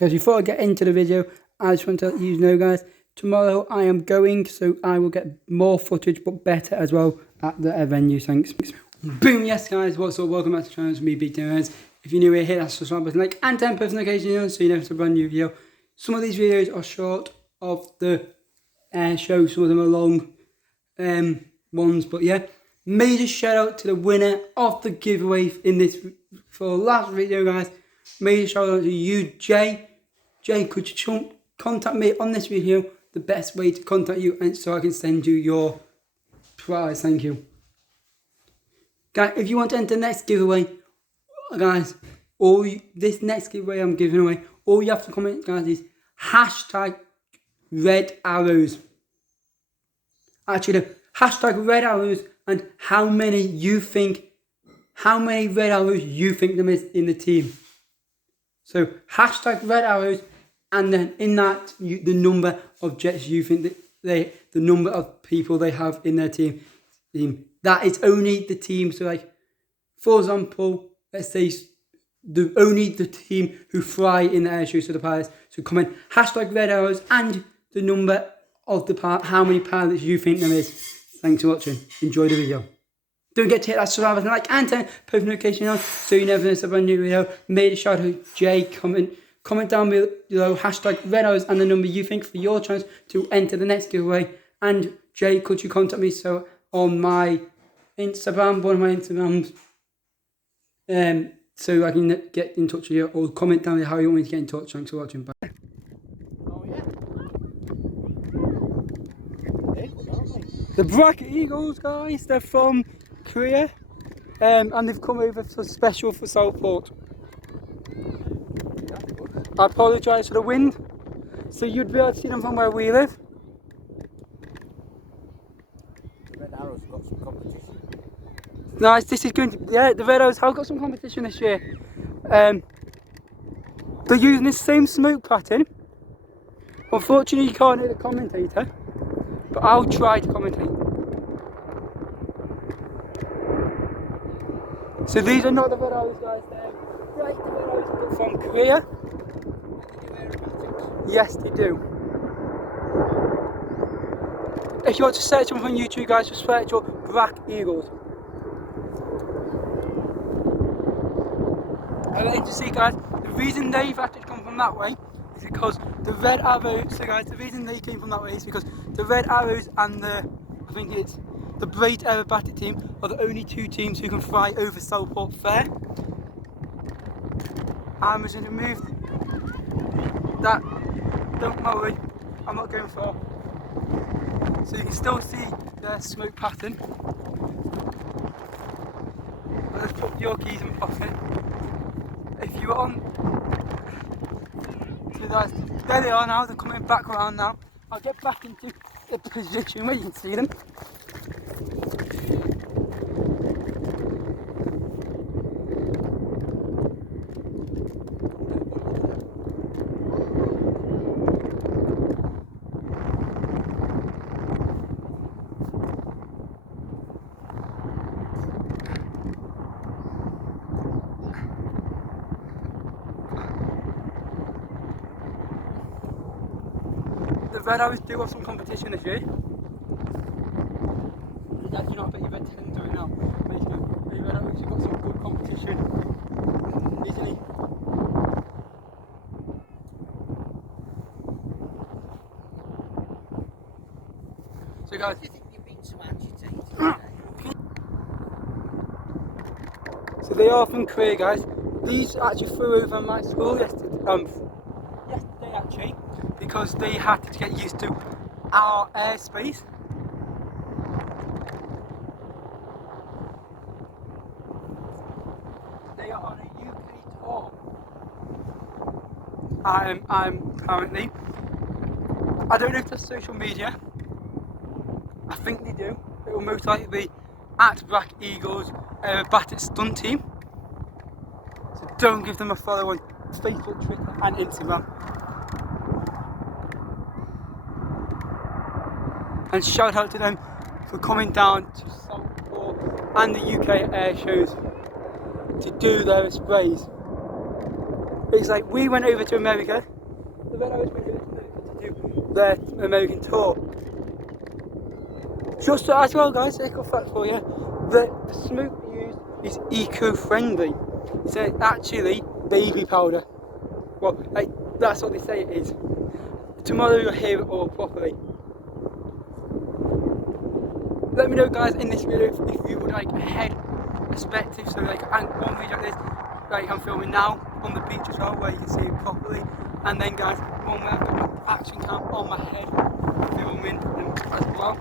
Guys, before I get into the video, I just want to let you know, guys, tomorrow I am going, so I will get more footage, but better as well, at the venue. Thanks. Boom, yes, guys, what's up? Welcome back to the channel. It's me, Big Terrence. If you're new here, hit that subscribe button, like, and 10 post notifications so you never miss a brand new video. Some of these videos are short of the Airshow, some of them are long ones, but yeah. Major shout out to the winner of the giveaway in this for last video, guys. Major shout out to you, Jay. Jay, could you contact me on this video? The best way to contact you, and so I can send you your prize. Thank you, guys. If you want to enter the next giveaway, guys, this next giveaway I'm giving away, all you have to comment, guys, is hashtag red arrows. Actually, hashtag red arrows and how many red arrows you think there is in the team. So hashtag red arrows, and then in that the number of Jets you think that the number of people they have in their team. That is only the team. So like, for example, let's say only the team who fly in the Airshow, so the pilots. So comment hashtag red arrows and the number of how many pilots you think there is. Thanks for watching. Enjoy the video. Don't forget to hit that subscribe button, like, and turn post notification on so you never miss a brand new video. Made a shout out to Jay. Comment down below hashtag red arrows and the number you think for your chance to enter the next giveaway. And Jay, could you contact me on my Instagram, one of my Instagrams, so I can get in touch with you, or comment down how you want me to get in touch. Thanks for watching. Bye. The Black Eagles, guys, they're from Korea, and they've come over for special for Southport. I apologise for the wind, so you'd be able to see them from where we live. Red Arrow's got some competition. Nice, this is going to, yeah, the Red Arrows have got some competition this year. They're using the same smoke pattern. Unfortunately, you can't hear the commentator, but I'll try to commentate. So these are not the Red Arrows, guys. They're right, the Red Arrows from Korea. Yes, they do. If you want to search them on YouTube, guys, just search your Black Eagles. And then to see, guys, the reason they've actually come from that way is because the Red Arrows. So, guys, the reason they came from that way is because the Red Arrows and I think it's the Braid Aerobatic team are the only two teams who can fly over Southport Fair. I'm just going to move that. Don't worry, I'm not going far. So you can still see their smoke pattern. Let's put your keys in my pocket. If you're on, so guys, there they are now. They're coming back around now. I'll get back into a position where you can see them. The Red Arrows do have some competition this year. Dad, you know, I bet you bet 10 to it now. The Red Arrows have got some good competition, isn't he? So guys, Do you think you've been so agitated? so they are from Korea, guys. These actually flew over my school yesterday actually, because they had to get used to our airspace. They are on a UK tour. I'm currently. I don't know if there's social media. I think they do. It will most likely be at Black Eagles Aerobatic Stunt Team. So don't give them a follow on Facebook, Twitter and Instagram. And shout out to them for coming down to Southport and the UK air shows to do their sprays. It's like we went over to America. The Red Arrows went over to America to do their American tour. Just so, as well, guys, eco fact for you: the smoke we use is eco-friendly. It's actually baby powder. Well, like, that's what they say it is. Tomorrow you'll hear it all properly. Let me know, guys, in this video if you would like a head perspective. So like, and one video like this, like I'm filming now on the beach as well, where you can see it properly. And then, guys, one where I've got my action cam on my head, filming as well.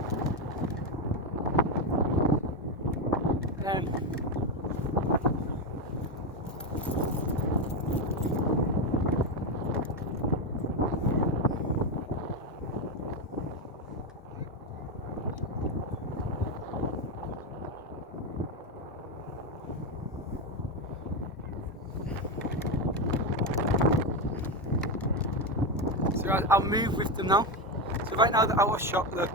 So guys, I'll move with them now. So right now they're out of shot, look.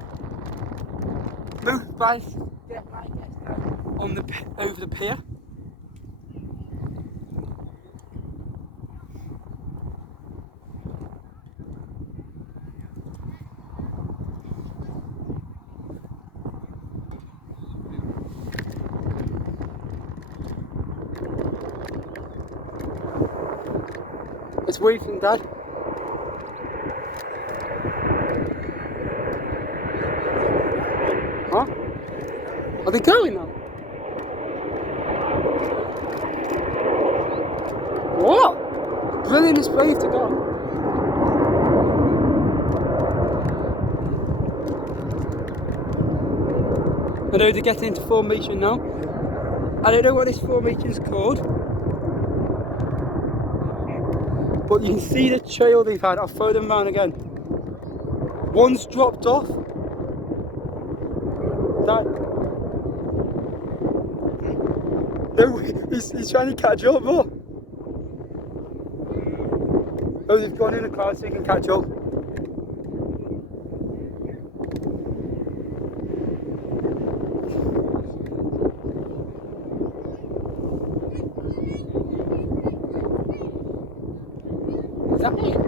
Move, guys. Get my guests down on the over the pier. It's waving, Dad. Huh? Are they going now? What? Brilliant, it's brave to go. I know they're getting into formation now. I don't know what this formation's called, but you can see the trail they've had. I'll throw them around again. One's dropped off. That. No, he's trying to catch up more. Oh, they've gone in a cloud so he can catch up. Is that it?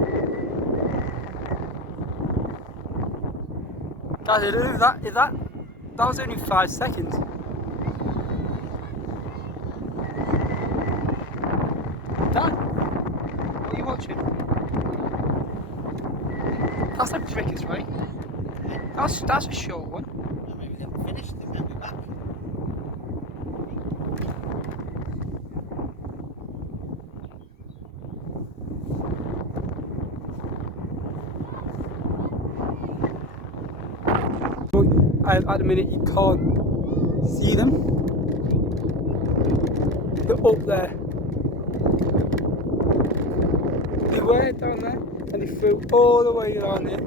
Dad, I don't know, that was only 5 seconds. Dad, what are you watching? That's like crickets, right? That's a short one. No, maybe they've finished. They might be back. At the minute you can't see them. They're up there. They were down there and they flew all the way down there.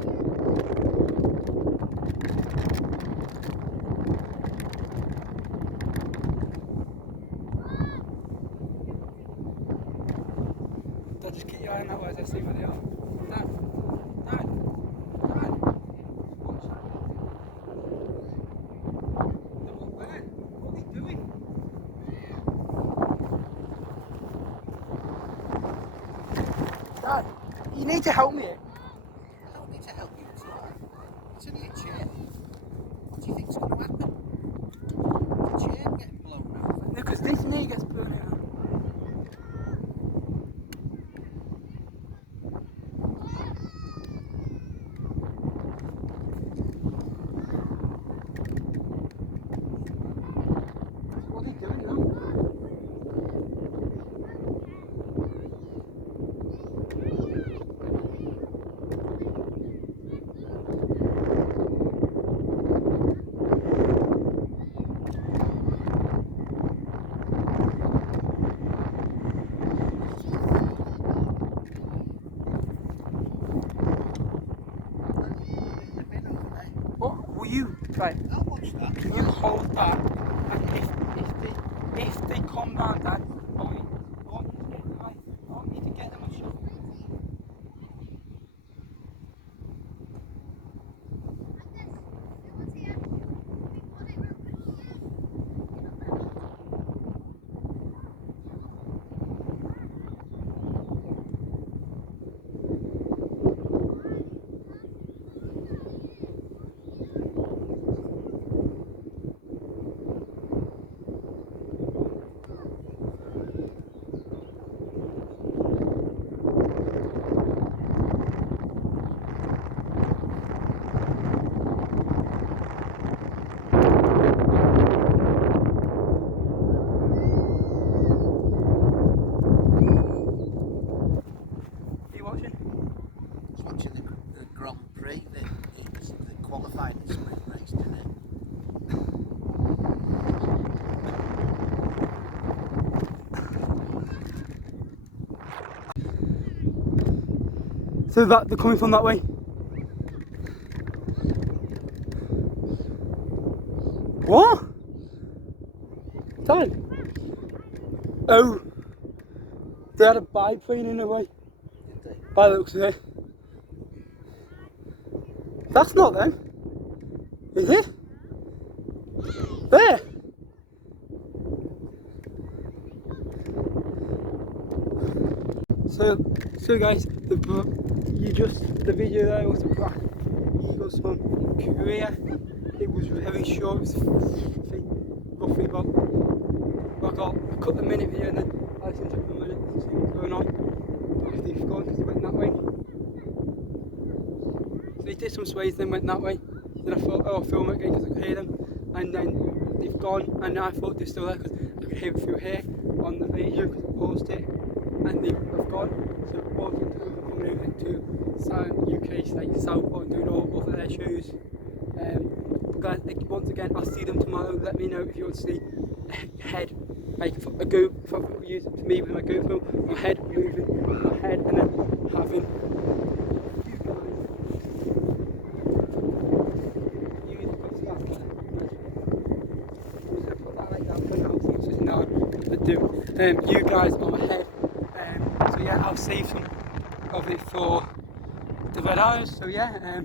Dad, just keep your eye on that way as I see where they are. Dad, Dad, Dad. What are they doing? Dad, you need to help me. I don't need to help you at all. It's only a chair. What do you think's going to happen? The chair getting blown over. No, because this knee gets blown out. What are they doing now? What will you, right, I'll watch that. can you hold that, and if they come down, Dad, I want you to get them a shot. watching the Grand Prix that qualified in the sprint race, didn't it? So that they're coming from that way. What? Dad? Oh, they had a biplane in a way. Did they? By the looks of it. That's not them. Is it? There. So guys, the video there was a black eagle from Korea. It was very short. It was roughly about a couple of minute video, and then I listened to it for a minute to see what's going on. Obviously he's gone because he went that way. So he did some sways, then went that way. Then I thought, oh, I'll film it again because I could hear them. And then they've gone, and I thought they're still there because I could hear it through here on the video because I paused it. And they've gone. So both of them are coming over to UK, like Southport, and doing all of their shows. But guys, once again, I'll see them tomorrow. Let me know if you want to see head, like a go, use it to me with my GoPro, my head moving, my head, and then having you guys on my head. So yeah, I'll save some of it for the red hours. So yeah,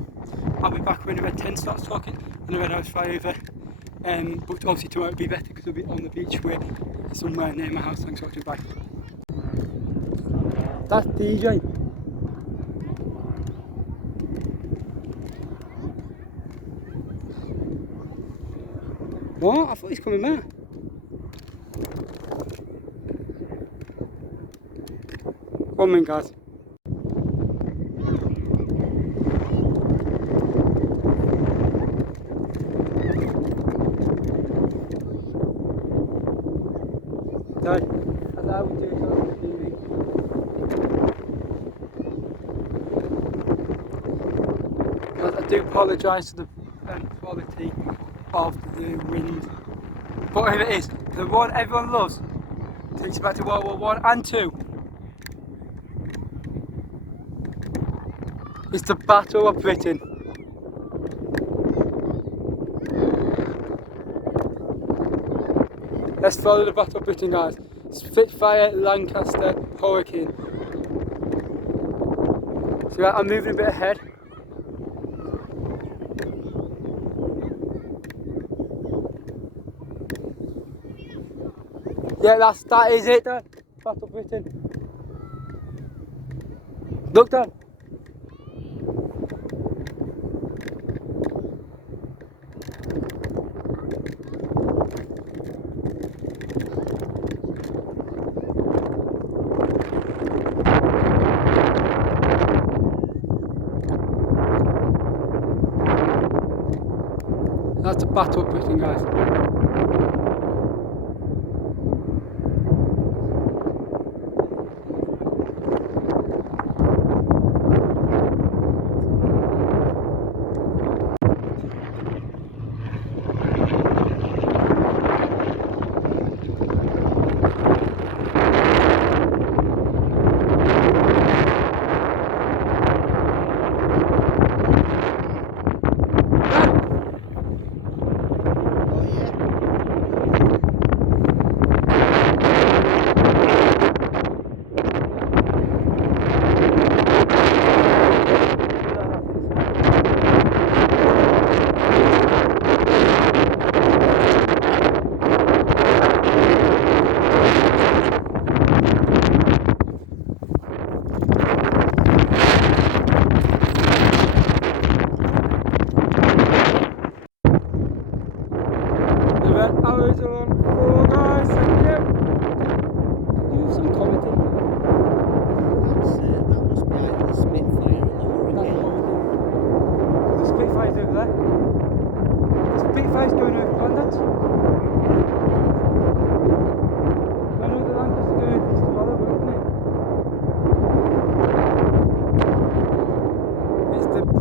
I'll be back when the red 10 starts talking and the red hours fly over. But obviously tomorrow will be better because we'll be on the beach where somewhere near my house. Thanks for watching. Bye. That's DJ. What? I thought he's coming back. One minute, guys. Dad, as I would do it on the TV. I do apologise for the quality of the wind. But whatever it is, the one everyone loves takes you back to World War I and II. It's the Battle of Britain. Let's follow the Battle of Britain, guys. Spitfire, Lancaster, Hurricane. So I'm moving a bit ahead. Yeah, that is it, Dad. Battle of Britain. Look, Dad. That's the Battle of Britain, guys.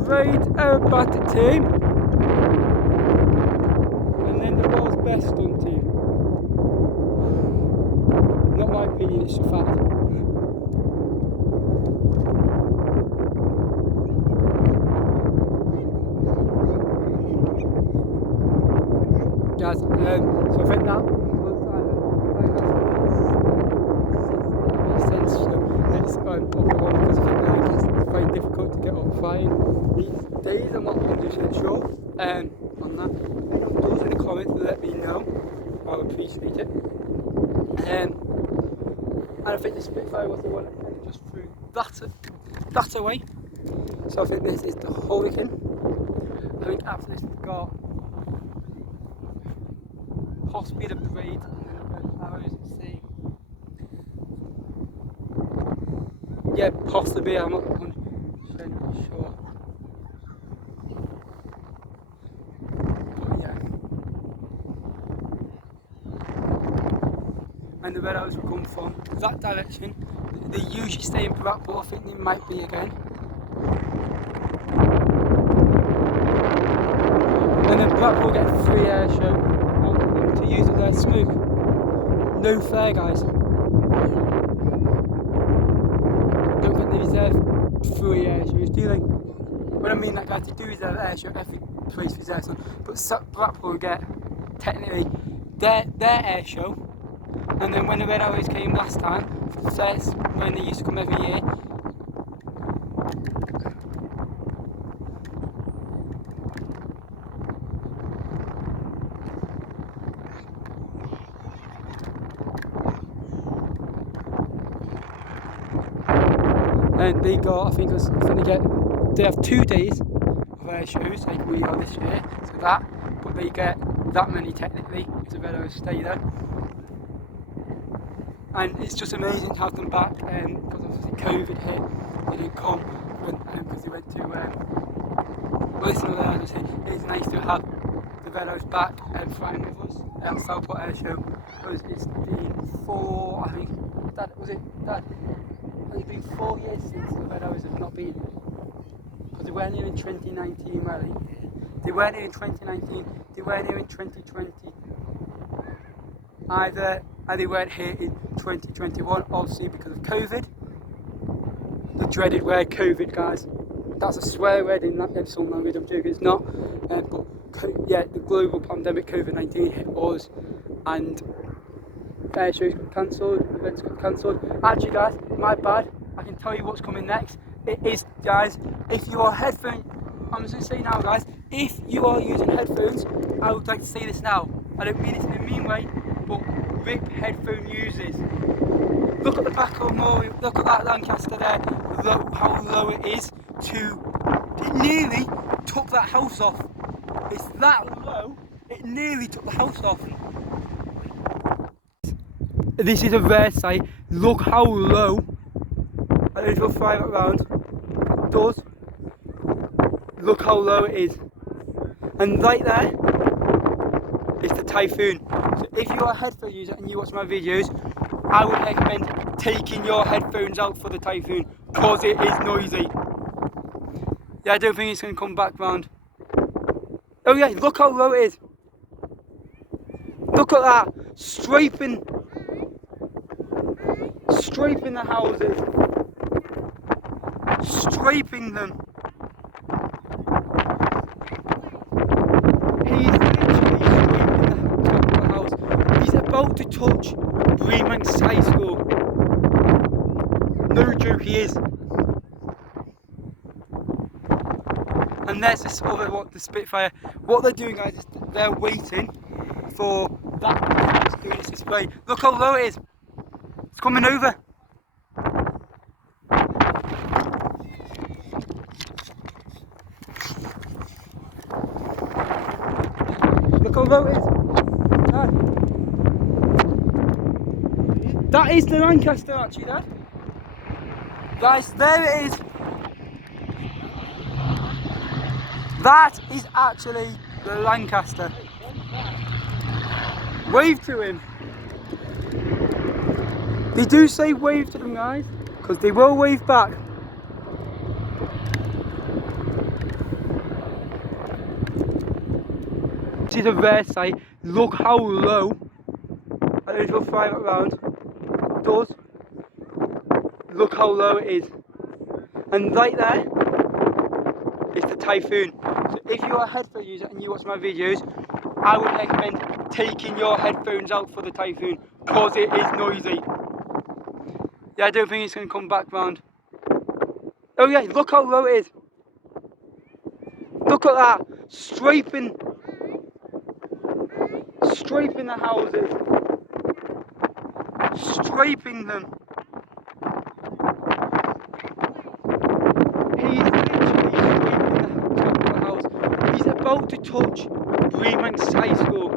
great aerobatic team, and then the world's best stunt team. Not my opinion, it's a fact. Guys, so I think that was makes sense. So let's go and pop it on because I think that it's very difficult to get up flying these days. I'm not 100% sure on that. Anyone does in the comments, let me know. I'll appreciate it. And I think the Spitfire was the one that just threw that away. So I think this is the Hurricane. I think after this we've got possibly the Parade and then the Arrows at Sea. Yeah, possibly, I'm not 100% sure. But yeah. And the Red Arrows will come from that direction. They usually stay in Blackpool, I think they might be again. And then Blackpool get free Airshow to use up their smoke. No flare, guys. Don't think they reserve free Airshows, do they? When I mean that, guys, they do reserve Airshow, every place reserves one. But Blackpool get technically their Airshow. And then when the Red Arrows came last time, that's when they used to come every year. And they got, I think they have 2 days of air shows like we are this year, so that, but they get that many technically, if the Red Arrows stay there. And it's just amazing to have them back, because obviously COVID hit, they didn't come, because they went to, listen to that, just say, it's nice to have the Red Arrows back and flying with us at Southport Airshow, because it's been 4, I think, Dad? It's been 4 years since the Red Arrows have not been, because they weren't here in 2019, really. They weren't here in 2019, they weren't here in 2020 either, and they weren't here in 2021, obviously because of COVID. The dreaded word COVID, guys. That's a swear word in some language, I'm joking, it's not. But yeah, the global pandemic COVID-19 hit us, and air shows got cancelled, events got cancelled. Actually, guys, my bad. I can tell you what's coming next. It is, guys, if you are headphones, I'm just going to say now, guys, if you are using headphones, I would like to say this now. I don't mean it in a mean way, but RIP headphone users. Look at the back of Maury, look at that Lancaster there, look how low it is it nearly took that house off. It's that low, it nearly took the house off. This is a rare sight. Look how low. I don't know if you'll fly that round. It does. Look how low it is. And right there is the Typhoon. So if you are a headphone user and you watch my videos, I would recommend taking your headphones out for the Typhoon, because it is noisy. Yeah, I don't think it's going to come back round. Oh yeah, look how low it is. Look at that. Scraping the houses, scraping them. He's literally scraping the house. He's about to touch Bremanx High School. No joke, he is. And there's this other one, the Spitfire. What they're doing, guys, is they're waiting for that to do its display. Look how low it is. It's coming over. Look how low it is. Dad. That is the Lancaster, actually, Dad. Guys, there it is. That is actually the Lancaster. Wave to him. They do say wave to them, guys, because they will wave back. which is a rare sight. Look how low. I don't know if it'll fly it around. It does. Look how low it is. And right there is the typhoon. So if you're a headphone user and you watch my videos, I would recommend taking your headphones out for the typhoon because it is noisy. Yeah, I don't think it's going to come back round. Oh yeah, look how low it is. Look at that. Scraping the houses. Scraping them. He's literally scraping the top of the house. He's about to touch Greenbank's High School.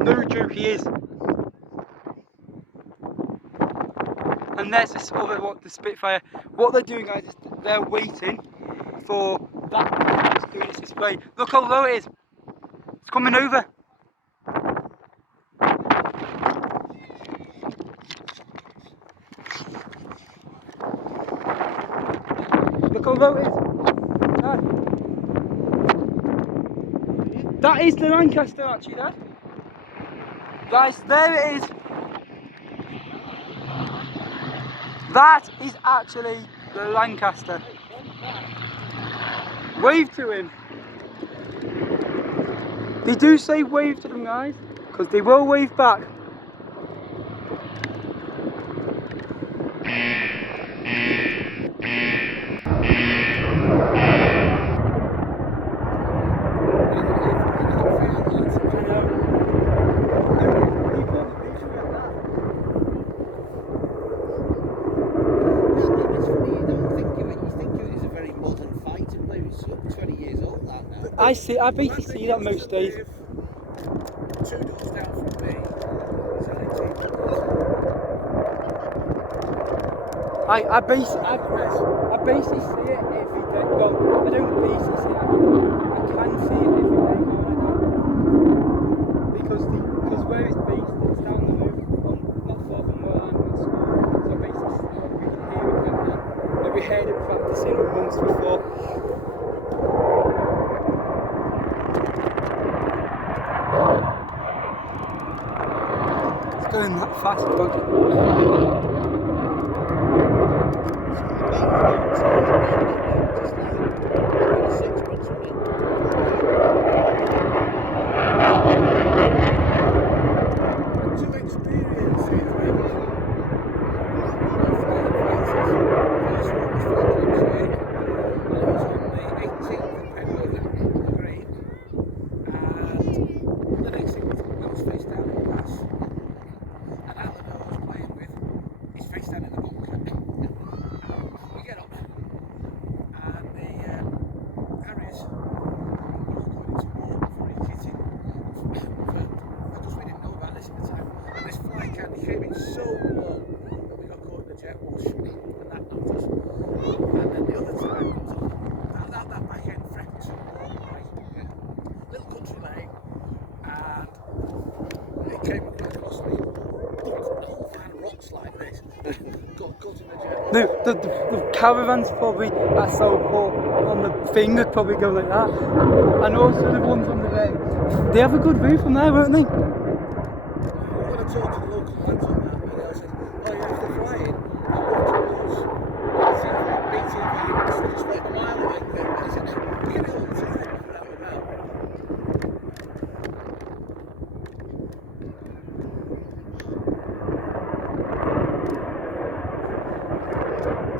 No joke, he is. And there's this other one, the Spitfire. What they're doing, guys, is they're waiting for that to do its display. Look how low it is. It's coming over. Look how low it is. Dad. That is the Lancaster, actually, Dad. Guys, there it is. That is actually the Lancaster. Wave to him. They do say wave to them, guys, because they will wave back. I basically see that most days. 2 doors down from me. I basically see it every day. Well, I don't basically see it every day. I can see it every day, can't I? Because where it's based, it's down the road, not far from where I'm at school. So basically, we can hear it down there. And we heard it practicing months before. It's going that fast, buddy. The caravans probably at Southport on the thing would probably go like that. And also the ones on the bay. They have a good view from there, won't they? When I talked to the local lads on that, they said, oh yeah, if they're flying, it's like a mile away. And he said, we get it all the time without a doubt.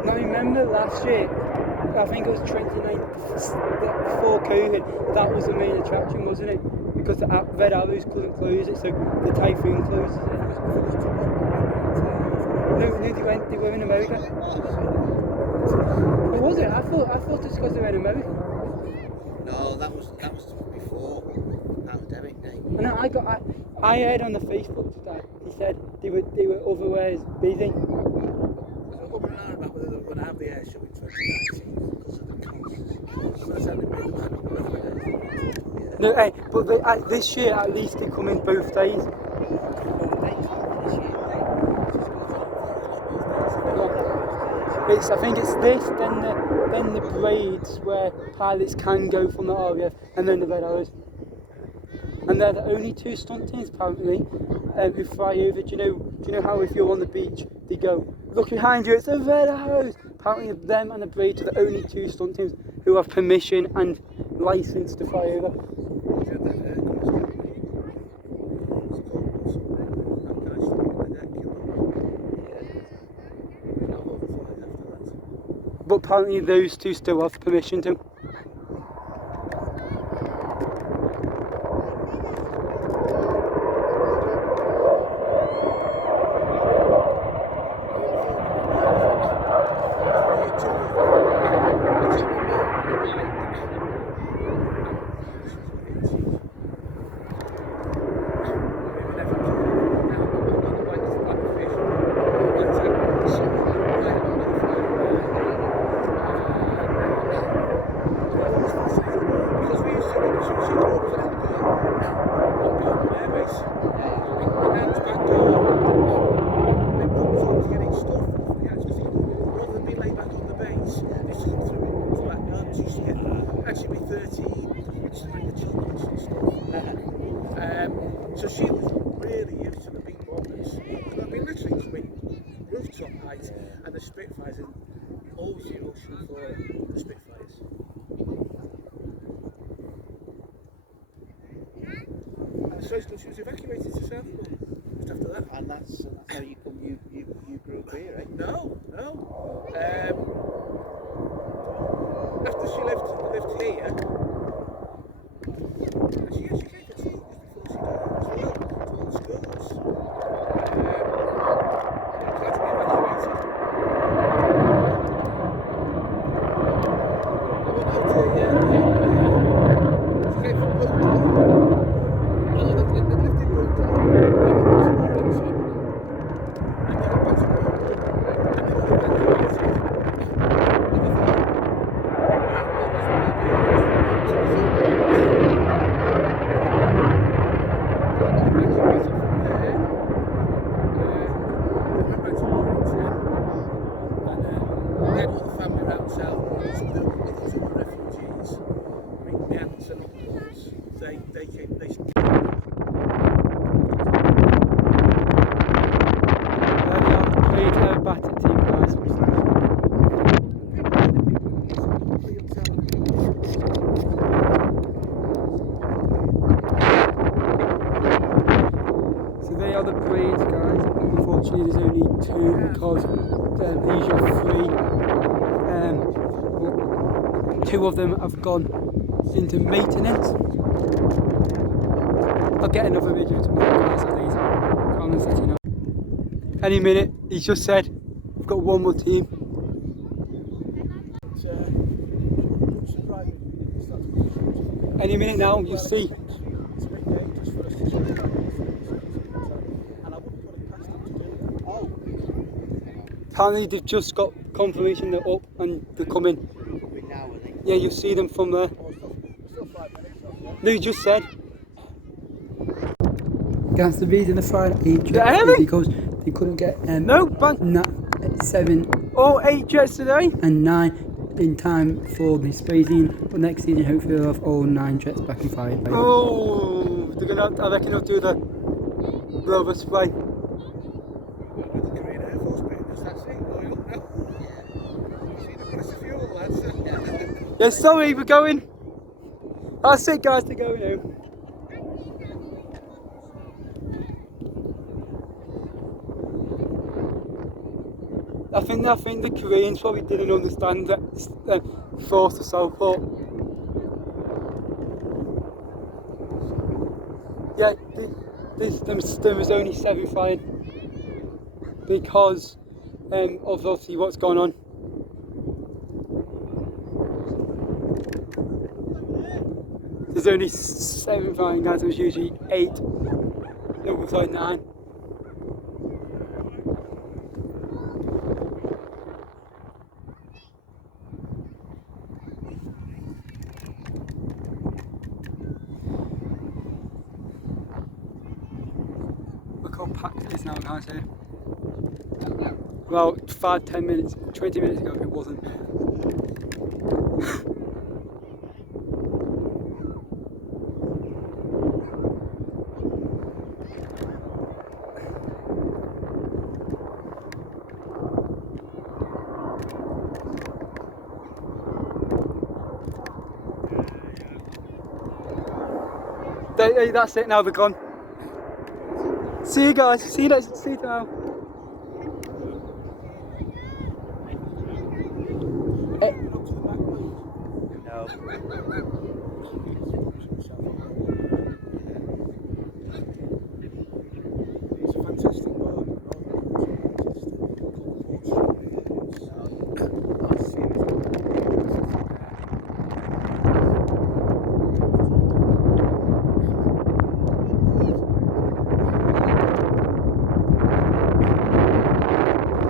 Now remember last year, I think it was 29, before COVID, that was the main attraction, wasn't it? Because the Red Arrows couldn't close it, so the typhoon closed it. No, they were in America. What was it? I thought it's because they were in America. No, that was before pandemic day. No, I heard on the Facebook that he said they were otherwise busy. We're not about whether they're going to have the Airshow in 2019 because of the costs. So that's how they made the man go. No, hey, but this year at least they come in both days. I think it's this, then the parades where pilots can go from the RAF, and then the Red Arrows. and they're the only two stunt teams apparently who fly over. Do you know how if you're on the beach, they go, look behind you, it's a red house. Apparently them and the Braids are the only two stunt teams who have permission and license to fly over. But apparently those two still have permission to. So she was really used to the big moments. So I've been literally coming rooftop height, and the Spitfires, and always the ocean for the Spitfires. And so she was evacuated to Southport just after that. And that's how you come. You grew up here, right? No. After she lived here, and she came for tea just before she died as well, to all the schools. Had to be evacuated. I went out to she came from Brooklyn. Oh, they lived in Brooklyn. Then they went to Warrington. And they went back to Brooklyn. And they were evacuated. The Braids, guys. Unfortunately, there's only two because these are three. But two of them have gone into maintenance. I'll get another video tomorrow, guys, of these. Can't setting up. Any minute, he's just said, we've got one more team. Any minute now, you'll see. Apparently they've just got confirmation they're up and they're coming. Now, are they? Yeah, you'll see them from there. No, you just said. Guys, the reason they fired 8 jets is because they couldn't get 7 or 8 jets today and 9 in time for the spray season. But next season, hopefully, they'll have all 9 jets back in fire. Oh, they're gonna. I reckon they'll do the rover spray. Yeah, sorry, we're going. That's it, guys, they're going home. I think the Koreans probably didn't understand that force of Southport. Yeah, there was only 7 flying because of obviously what's gone on. There's only 7 flying, guys. There was usually 8. It was like 9. Look how packed it is now, guys. Here. Well, 5, 10 minutes, 20 minutes ago, it wasn't. That's it now, they're gone. See you guys, see you tomorrow. No. It's a fantastic bar.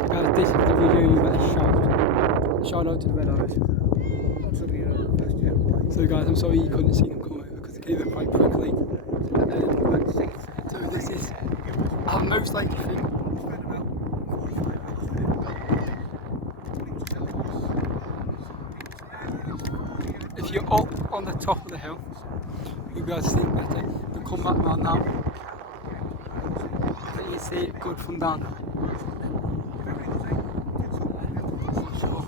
Guys, this is the video you get a shout. Shout out to the Red Eyes. So guys, I'm sorry you couldn't see them come over because they came in quite quickly. So this is our most likely thing. If you're up on the top of the hill, you'll be able to see it better. You'll come back round now. So you see it good from down. For sure.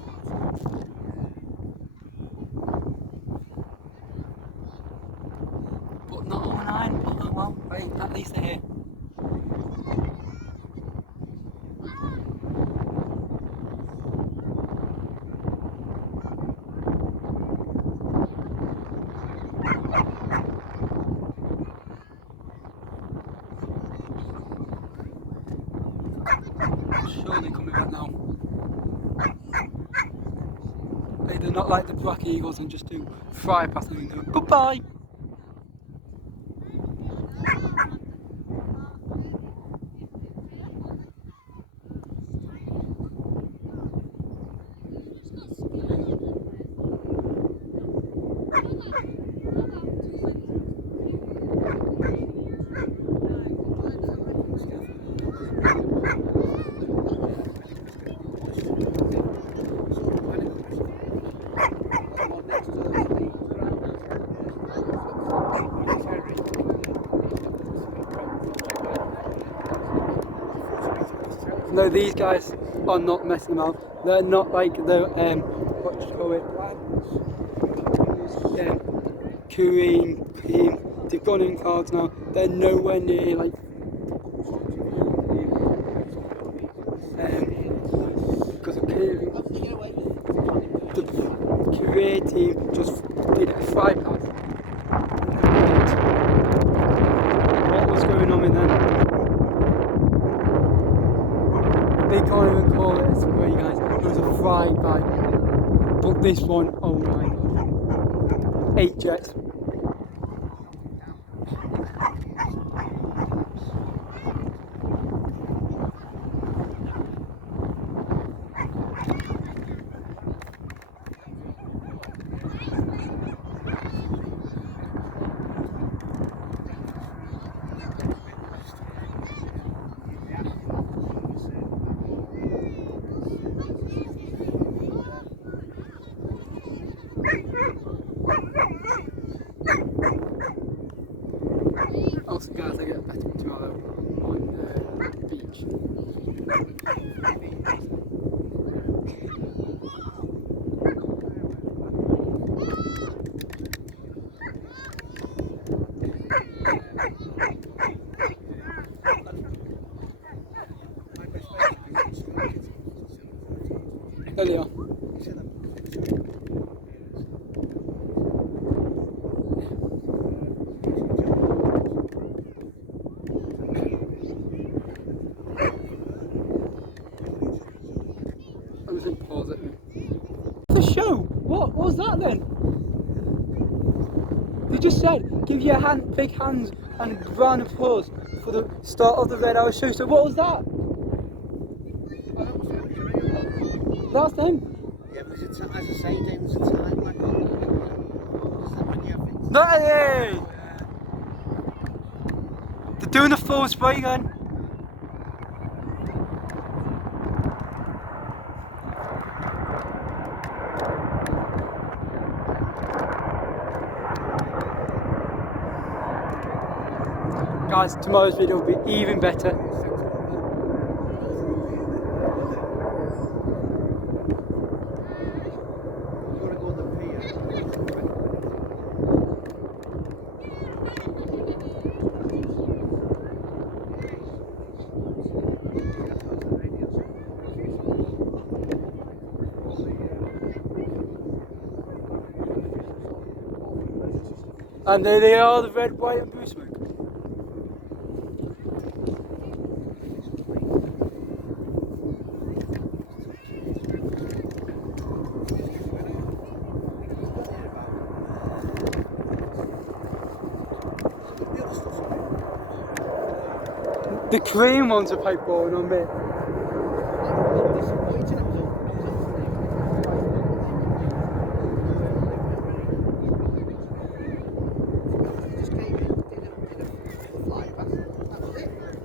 But not 09, but oh well, right, at least they're here. Surely coming back now. Hey, they're not like the Black Eagles and just do fly past the window. Goodbye! No, these guys are not messing about. They're not like the what do you call it? Korean team. They've gone in cards now. They're nowhere near like because the Korean team just did a fly pass. What was going on with them? They can't even call it a spray, guys. It was a fly by. But this one, oh my god. 8 jets. Also, guys, I get a better one tomorrow on the beach. There they are. Pause at me. The show? What was that then? You just said give your big hands and a round of applause for the start of the Red Hour show. So what was that? That's them. Yeah, but as I say, there was a time like No! They're doing the full spray gun. Guys, tomorrow's video will be even better. And there they are, the red, white and blue smoke. The green ones are pipe balling on me.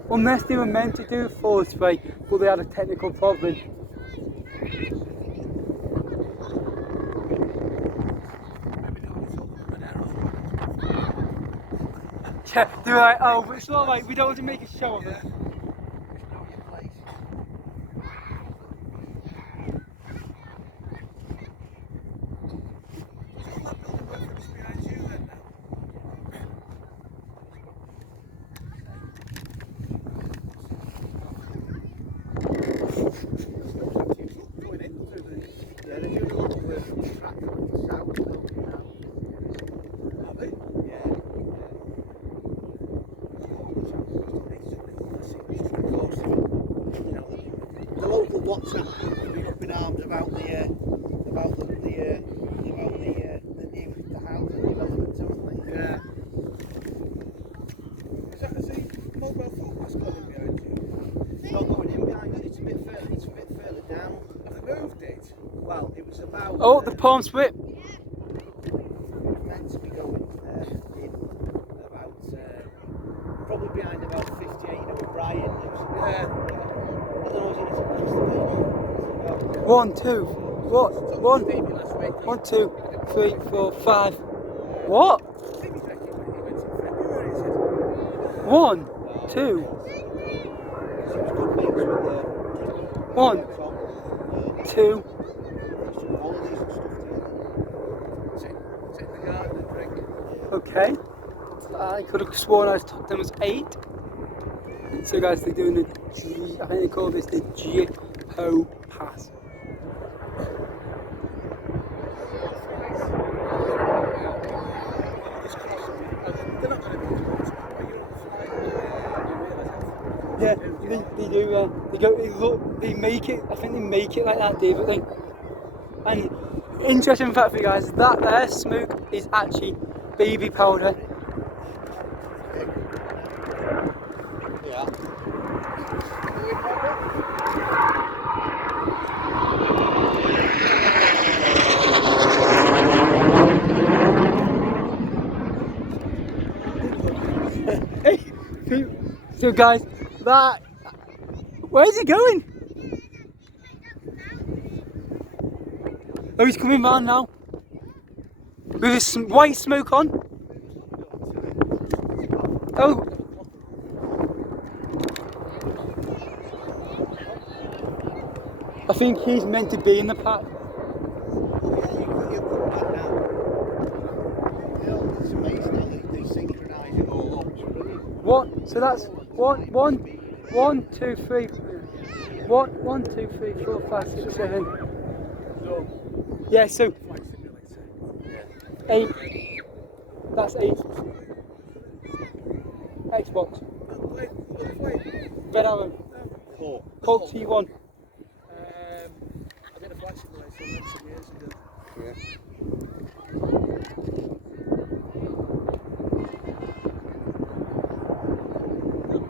Unless they were meant to do force spray, but they had a technical problem. Yeah, they were like, oh, but it's not like we don't want to make a show of it. WhatsApp group have been up in arms about the housing development, haven't they? Yeah. Is that the mobile phone that's coming behind you? It's not going in behind it. It's a bit further down. Have they moved it? Well, it was about. Oh, the palm split. It was meant to be going in about probably behind about 58. You know, Brian lives. Yeah. I don't know, is it just the 1, 2, what? 1, 1, 2, 3, 4, 5. What? 1, 2. 1, 2. Okay. I could have sworn I took them as 8. So guys, they're doing the I think they call this the Geo pass. Yeah, they do. They make it. I think they make it like that, David. And interesting fact for you guys, that there smoke is actually baby powder. Yeah. Hey, so guys, that where's he going? Oh, he's coming round now with his white smoke on. Oh. I think he's meant to be in the pack. It's amazing how they synchronise it all up. It's brilliant. What? So that's 1, 2, 3. 1, 2, 3, 4, 5, 6, 7. Yeah, so 8. That's 8. Xbox. Red Arrow. Colt T1. I did a flight simulator some years ago. Yeah.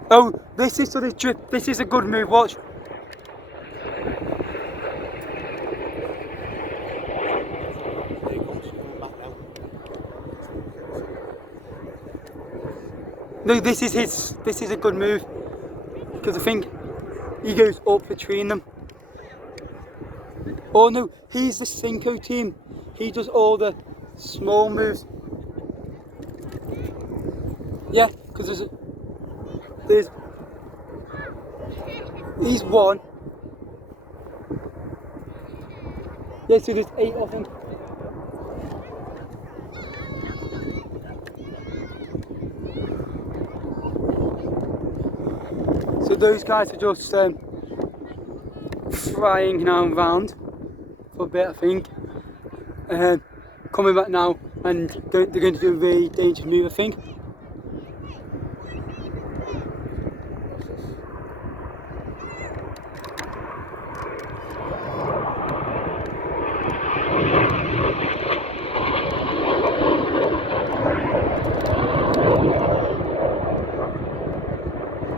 Oh, this is the drip. This is a good move. Watch. No, this is a good move because I think he goes up between them. Oh no, he's the Cinco team. He does all the small moves. Yeah, because he's 1. Yeah, so there's 8 of them. So those guys are just flying now round for a bit, I think. Coming back now, and they're going to do a really dangerous move, I think.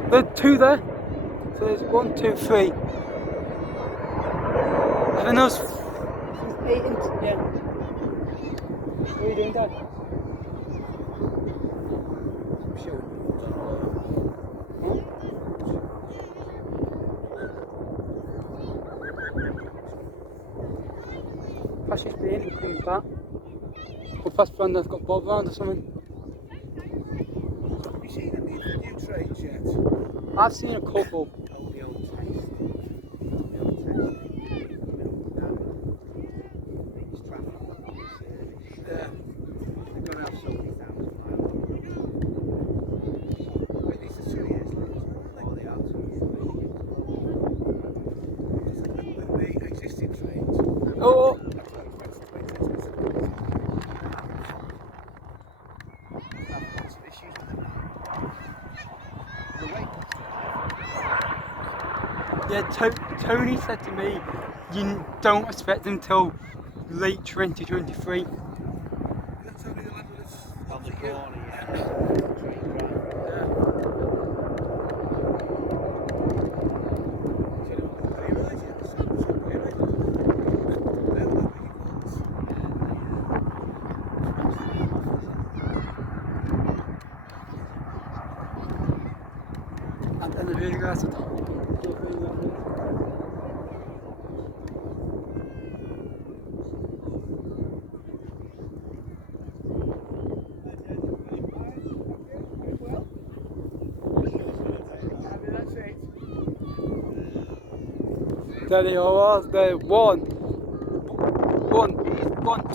There are two there. So there's 1, 2, 3. I think there's 8 and yeah. What are you doing, Dad? Past this bin and comes back. Or past one that's got Bob round or something. Have you seen any of the new trains yet? I've seen a couple. Oh, the old taste. Yeah. They're going to have so many thousand miles. Wait, these are 2 years later. Oh, they are 2 years The existing trains. Oh, Have lots of issues with them now. The weight. yeah, Tony said to me, you don't expect them till late 2023. That's only the level that's On the corner, yeah. Train drive. And then the really guys are there they are, there 1,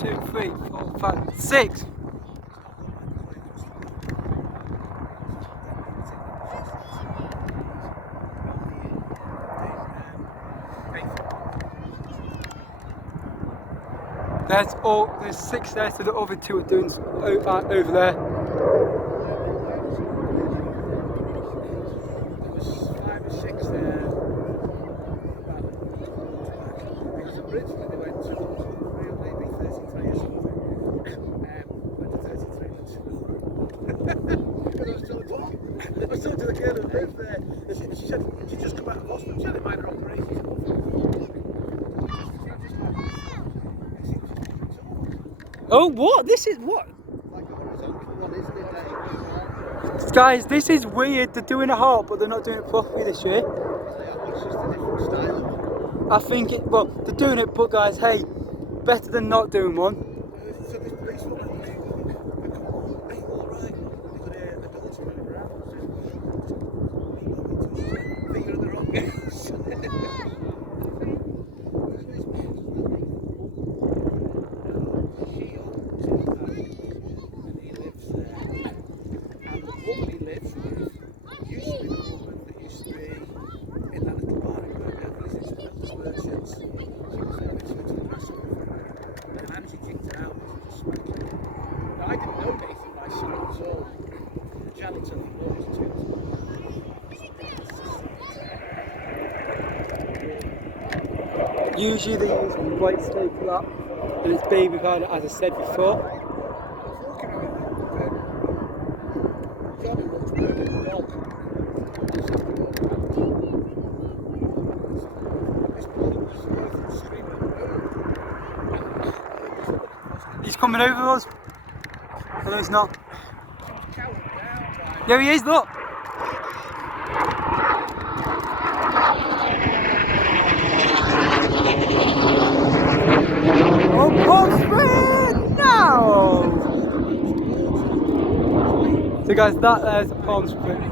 2, 3, 4, 5, 6. There's 6 there, so the other 2 are doing over there. There was 5 or 6 there. Because originally they went to maybe 33 or something. Went to 33 minutes. Because I was talking to the girl who lived there. And she said she'd just come out of hospital. She had a minor operation. Oh, what? This is what? Like a horizontal one, isn't it, Dave? Guys, this is weird. They're doing a halt, but they're not doing it properly this year. It's just a different style of one. I think well, they're doing it, but guys, hey, better than not doing one. So this policewoman, are you all right? They could hear the adults running around. Finger in the wrong house. She owns it, and he lives there. And the woman he lives with used to be the woman that used to be in that little bar in Birmingham, visits the merchants. She was there next to the massacre. And the manager kicked her out because of the smoking. Now, I didn't know Nathan, my son, so the janitor he was too. Usually they use white tape for that, and it's baby powder, as I said before. I was walking out with John, who loves burning the dog. This bloke was screaming at the road. He's coming over us. No, he's not. She was cowering down by There he is, look. Oh, Palm Springs! No! So guys, that there's a Palm Springs.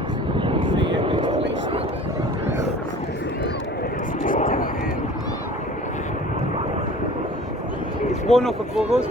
It's one up above us.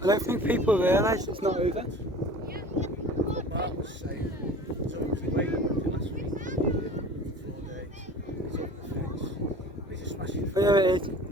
I don't think people realise it's not over. Mark was saying, so it was away last week, 4 days, he's over the fence, he's just smashing Oh, yeah, it is.